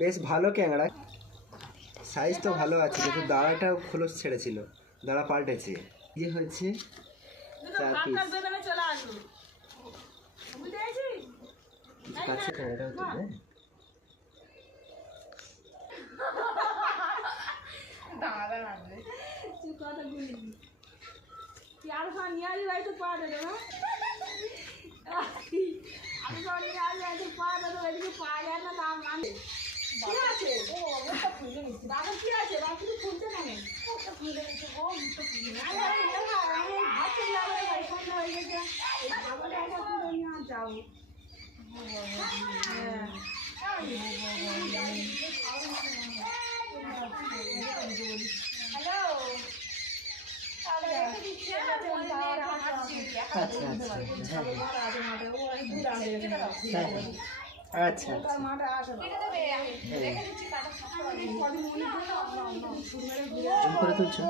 বেশ ভালো ক্যাংড়া, সাইজ তো ভালো আছে, কিন্তু দাঁড়াটাও খোলস ছেড়েছিল, দাঁড়া পাল্টেছে। ইয়ে হয়েছে 4 পিস। কাছে ক্যাংড়াটাও তো হ্যাঁ আচ্ছা করে তুলছো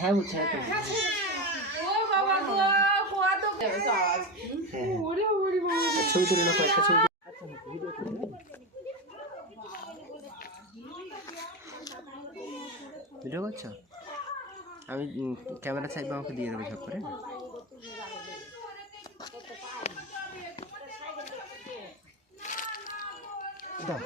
হ্যাঁ বুঝছি ছবি তুলে না কয়েকটা ছবি ভিডিও করছো? আমি ক্যামেরা চাইবো, আমাকে দিয়ে দেবে সব করে। দাও